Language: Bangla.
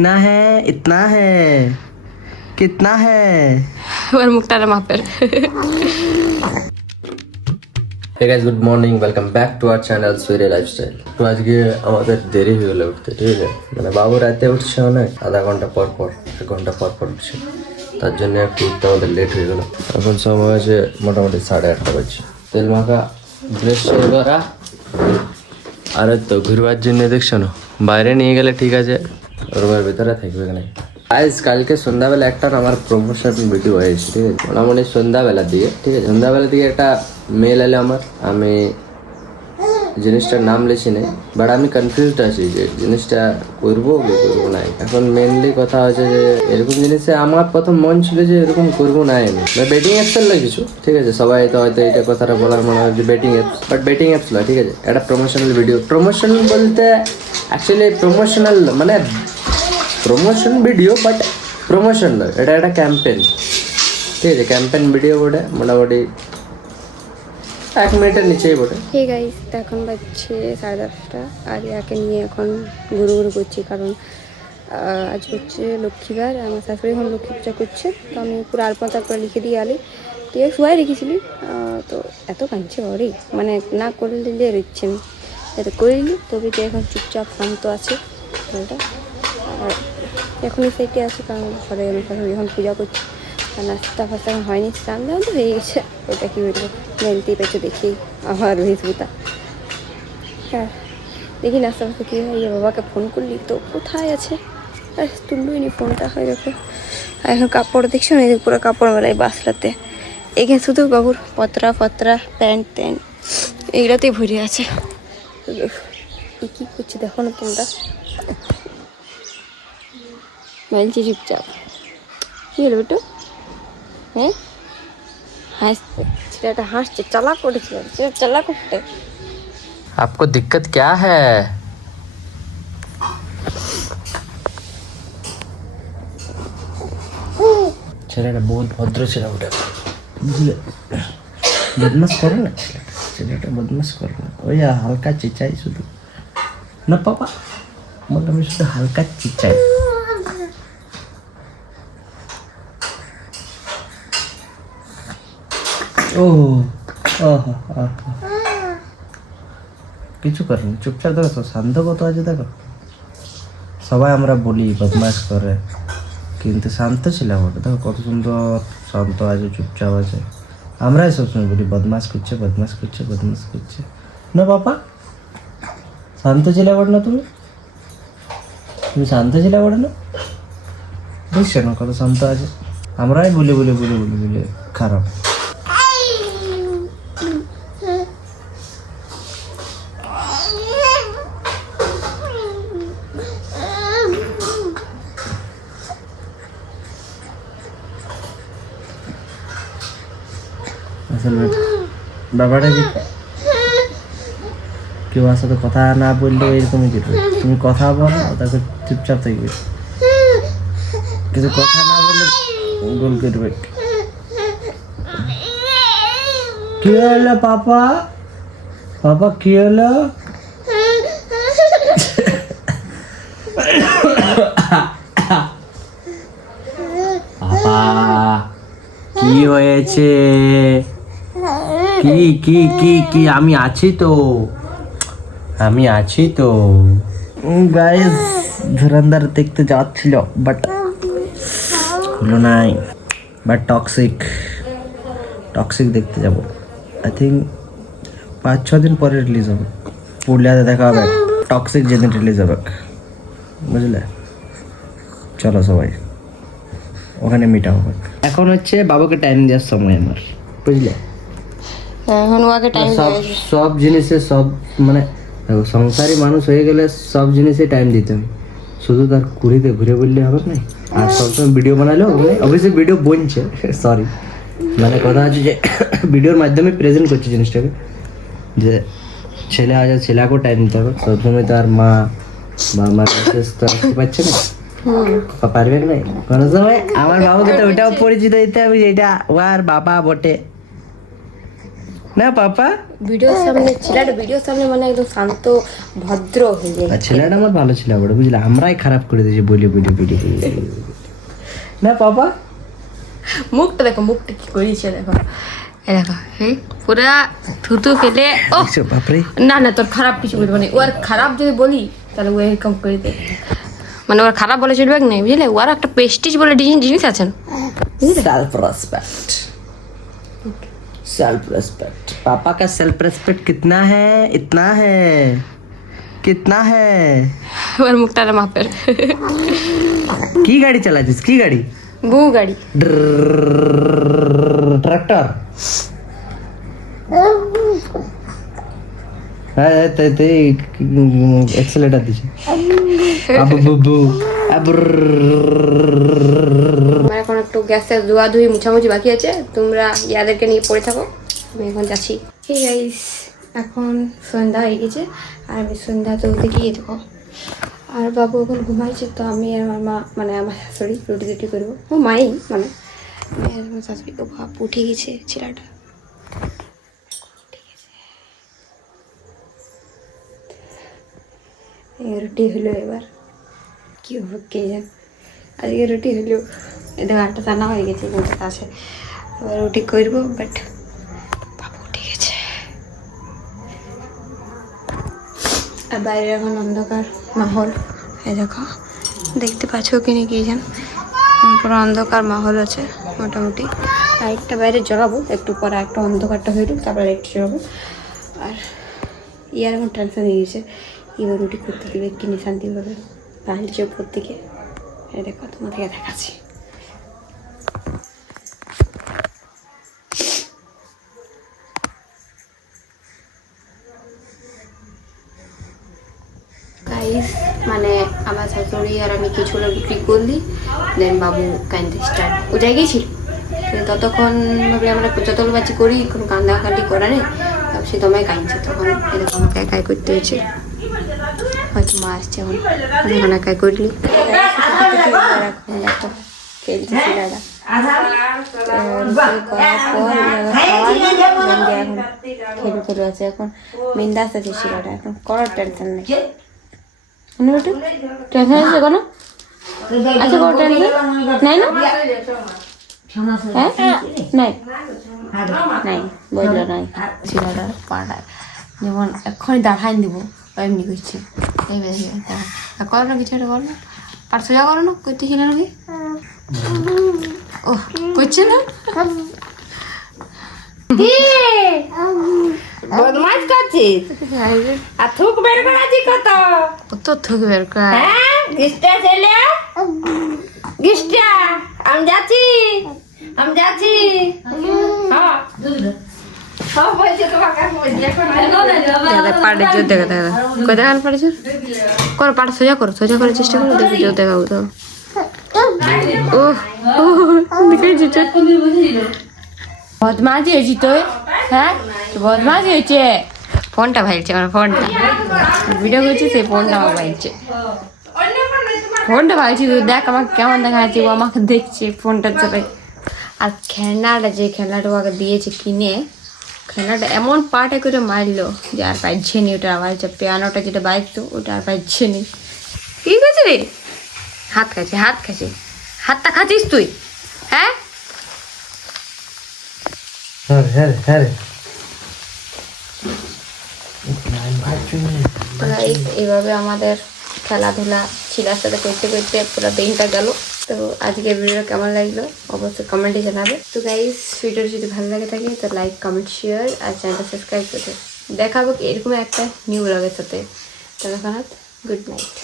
कितना है, इतना है, कितना है ওর মুখটা মাপের Hey guys, good morning. Welcome back to our channel Surya Lifestyle. তো আজকে আমাদের দেরি হয়ে গেলো উঠতে, ঠিক আছে? মানে বাবু রাতে উঠছে অনেক, আধা ঘন্টা পর পর, 1 ঘন্টা পর পর উঠছে, তার জন্য একটু উঠতে আমাদের লেট হয়ে গেলো। এখন সময় আছে মোটামুটি 8:30 বাজছে। তেল মাখা ব্রেশ করা আর তো ঘুরবার জন্য দেখছো না, বাইরে নিয়ে গেলে ঠিক আছে, রুমের ভিতরে থাকবে না। আজ কালকে সন্ধ্যাবেলা একটা আমার প্রমোশন ভিডিও হয়েছে, ঠিক আছে? মোটামুটি সন্ধ্যাবেলা দিয়ে, ঠিক আছে, সন্ধ্যাবেলা দিকে একটা মেল এলে আমার, আমি জিনিসটার নাম লিখি নাই, বাট আমি কনফিউজড আছি যে জিনিসটা করবো কি করবো না। এখন মেনলি কথা হচ্ছে যে এরকম জিনিসে আমার প্রথম মন ছিল যে এরকম করবো না, আমি বেটিং অ্যাপস এর কিছু, ঠিক আছে? সবাই তো হয়তো এটা কথাটা বলার মনে হয় যে betting apps, but betting apps নয়, ঠিক আছে? একটা প্রমোশনাল ভিডিও, প্রমোশন বলতে অ্যাকচুয়ালি প্রমোশনাল মানে প্রমোশন ভিডিও, বাট প্রমোশন নয়, এটা একটা ক্যাম্পেন, ঠিক আছে? ক্যাম্পেন ভিডিও বটে, মোটামুটি 1 মিনিটের নিচেই বটে। হে গাইস, এখন বাজছে 10:30। আর ইয়াকে নিয়ে এখন ঘুরু ঘুরু করছি, কারণ আজ হচ্ছে লক্ষ্মীবার, আমার শাশুড়ি এখন লক্ষ্মী পূজা করছে, তো আমি পুরো আলপনা তারপরে লিখে দিয়ে আলি। তুই শুয়াই রেখেছিলি, তো এত কাঁদছে ওরে, মানে না করলে রইচ্ছে আমি, এত করিনি, তবে তো এখন চুপচাপ শান্ত আছে ওটা। আর এখনই সেইটি আছে, কারণ ঘরে আমার শাশুড়ি এখন পূজা করছে, আর নাস্তা ফাস্তা এখন হয়নি, স্নান দান তো হয়ে গেছে। ওটা কী বলবো, জানতেই পারছো, দেখি আমার ভেসভূতা। হ্যাঁ, দেখি নাস্তা ফাস্তা কী হয়। বাবাকে ফোন করলি তো কোথায় আছে, আর তুললই নি ফোনটা, হয়ে গেছে। আর এখন কাপড় দেখছো না, পুরো কাপড় মেলায় বাসলাতে, এখানে শুধু বাবুর পত্রা প্যান্ট ট্যান্ট এইগুলোতেই ভরে আছে। কী করছি দেখো না তোমরা, বলছি চুপচাপ। কী হলো বেটু? হ্যাঁ, হাসছে ছেলেটা, হাসছে, চালাক করেছিল, সেটা চালাক করতে। आपको दिक्कत क्या है? ছেলেটা বহুত ভদ্র ছিল, ওটা বুঝলে, বদমাস করে না ছেলেটা, বদমাস করে না, ওই হালকা চিচাই শুধু না পাপা, মোটামুটি শুধু হালকা চিচাই। ও কিছু করেনি, চুপচাপ দেখো তো, শান্ত কত আছে দেখো। সবাই আমরা বলি বদমাস করে, কিন্তু শান্ত ছিলাম ওটা, দেখো কত সুন্দর শান্ত আছে, চুপচাপ আছে। আমরাই সবসময় বলি বদমাস করছে, বদমাস করছে, বদমাস করছে না বাবা। শান্ত ছিলা বটে না, তুমি শান্ত ছিলা বটে না, বুঝছো না কত শান্ত আছে। আমরাই বলি বলে বলে বলে বলে খারাপ। আসলে ব্যাপারটা কি, কেউ আর সাথে কথা না বললে এরকমই যেতে, তুমি কথা বলো তাকে চুপচাপ থাকবে, কিন্তু কথা না বললে গোল করবে। কি হলো পাপা, পাপা কি হলো? পাপা কি হয়েছে? কি কি কি কি আমি আছি তো, আমি আছি তো। গাইস ধুরন্ধর দেখতে যাচ্ছিল, বাট হলো নাই, বাট টক্সিক দেখতে যাব, আই থিঙ্ক 5-6 দিন পরে রিলিজ হবে, পুরুলিয়াতে দেখা হবে। টক্সিক যেদিন রিলিজ হবে, বুঝলে, চলো সবাই ওখানে মিটা হবে। এখন হচ্ছে বাবাকে টাইম দেওয়ার সময় আমার, বুঝলে, এখন ওকে টাইম সব জিনিসে সব মানে দেখো, সংসারী মানুষ হয়ে গেলে সব জিনিসে টাইম দিতে হবে, শুধু তার ঘুরিতে ঘুরে বললে হবে না। আর সবসময় ভিডিও বানালেও অবশ্যই ভিডিও বনছে, সরি, মানে কথা হচ্ছে যে ভিডিওর মাধ্যমে প্রেজেন্ট করছে জিনিসটাকে, যে ছেলে আছে, ছেলেকেও টাইম দিতে হবে সবসময়। তো আর মা বা আমার তো আসতে পারছে না, পারবে না কোনো সময়। আমার বাবাকে তো ওটাও পরিচিত দিতে হবে, যেটা ও আর বাবা বটে, না পাপা? ভিডিওর সামনে ছেলেটা ভিডিওর সামনে মানে একদম শান্ত ভদ্র হয়ে যায়। আর ছেলেটা আমার ভালো ছিল বড়, বুঝলে, আমরাই খারাপ করে দিয়েছি বলি বলি বলি বলি। না পাপা? মুখটা দেখো, মুখটা কি করিয়েছে দেখো, এই দেখো, এই পুরা থুতু ফেলে। ও দেখছো বাপরে। না না, তোর খারাপ কিছু বলবো না, ওর খারাপ যদি বলি তাহলে ও এরকম করে দেয়, মানে ওর খারাপ বলে চলবে না, বুঝলে, ওর একটা প্রেস্টিজ বলে জিনিস আছেন। Self respect, self respect. पापा का सेल्फ रेस्पेक्ट कितना है? इतना है, कितना है? ওর মুখটা মাপের। की गाड़ी चलातीस? की गाड़ी? বউ গাড়ি। ट्रैक्टर? एक्सेलेटर दीजिए। अब बुबू अब আমার এখন একটু গ্যাসের ধোয়াধুয়ি মুছামুছি বাকি আছে, তোমরা ইয়াদেরকে নিয়ে পড়ে থাকো, আমি এখন যাচ্ছি। হে গাইস, এখন সন্ধ্যা হয়ে গেছে আর আমি সন্ধ্যা তো দেখিয়ে দেবো, আর বাবু এখন ঘুমাইছে, তো আমি আর আমার মা মানে আমার শাশুড়ি রুটি রুটি করবো। ও মাই মানে আমি আর আমার শাশুড়িকে ভাব উঠে গেছে ছেলেটা। রুটি হলো, এবার কি হবে কে জানে, আজকে রুটি হলো, এদের আটটা রান্না হয়ে গেছে কিন্তু আছে, এবার রুটি করবো, বাট বাবু উঠে গেছে। আর বাইরে এখন অন্ধকার মাহল, এই দেখো, দেখতে পাচ্ছ কি না কি জান, পুরো অন্ধকার মাহল আছে মোটামুটি। লাইটটা বাইরে জ্বলাবো একটু পরে, একটা অন্ধকারটা হইল তারপরে লাইট জ্বলাবো। আর ইয়ার এখন টেনশন হয়ে গেছে, এবার রুটি করতে দিবে কিনে শান্তি হবে, বাড়ির উপর থেকে। এই দেখো তোমাদেরকে দেখাচ্ছি। গাইস মানে আমার শাশুড়ি আর আমি কিছুটা বিক্রি করলি, দেন বাবু কাঁদতে স্টার্ট, ও জায়গায় ছিল কিন্তু ততক্ষণ ভাবলে আমরা যতগুলো বাচ্চা করি কোনো কান্দাকাটি করা নেই, সে তোমায় কাঁদছে, তখন এরকম আমাকে একাই করতে হয়েছে। হয়তো মা আসছে এখন, আমি এখন একাই করলি। এখন দেখো খেলতেছি দাদা, খেলে চলে আছে এখন, বিন্দাস আছে শিলাটা, এখন করার টেনশন নেই। টেনশন আছে কোনো? আচ্ছা কোনো টেনশন নাই না? হ্যাঁ নাই নাই বললো নাই, শিলাটা পাড়ায় যেমন এক্ষুনি দাঁড়াই দিব এমনি করছে, এই বেশি করো না কিছু একটা করো না, পাঠ সোজা করো না, করতেছি না নাকি? ও করছে না, বদমাস করছিস আর থুক বের করাছিস কত? কত থুক বের করা, হ্যাঁ গিস্টা ছেলে, গিস্টা আমি যাচ্ছি, আমি যাচ্ছি। হ্যাঁ সব বলছে তোমাকে বলছি এখন পাড়ে জোর দেখা দেখা কই দেখান পাড়ে জোর করো, পাড় সোজা করো, সোজা করার চেষ্টা করো, দেখবি জোর দেখাবো তো। ও দেখেছি বদমাজি হয়েছি তো, হ্যাঁ বদমাজি হয়েছে। ফোনটা ভাইছে আমার, ফোনটা ভিডিও করছি সেই ফোনটা আমার ভাইছে, ফোনটা ভাইছি তুই দেখ আমাকে কেমন দেখা যাচ্ছে, ও আমাকে দেখছে ফোনটার সাথে। আর খেলনাটা যে খেলনাটা ওকে দিয়েছে কিনে, খেলনাটা এমন পাটে করে মারলো যে আর পাইছে নি, ওটা আবার পিয়ানোটা যেটা বাজতো ওটা আর পাইছে নি। কি করছি রে, হাত খাইছে, হাত খাইছে, হাতটা খাচ্ছিস তুই? হ্যাঁ এইভাবে আমাদের খেলাধুলা ছিলার সাথে করতে করতে পুরো দিনটা গেল। তো আজকের ভিডিও কেমন লাগলো অবশ্যই কমেন্টে জানাবে। তো গাইস ভিডিও যদি ভালো লাগে থাকে তো লাইক কমেন্ট শেয়ার আর চ্যানেলটা সাবস্ক্রাইব করতে। দেখাবো এরকম একটা নিউ ব্লগের সাথে। ততক্ষণ গুড নাইট।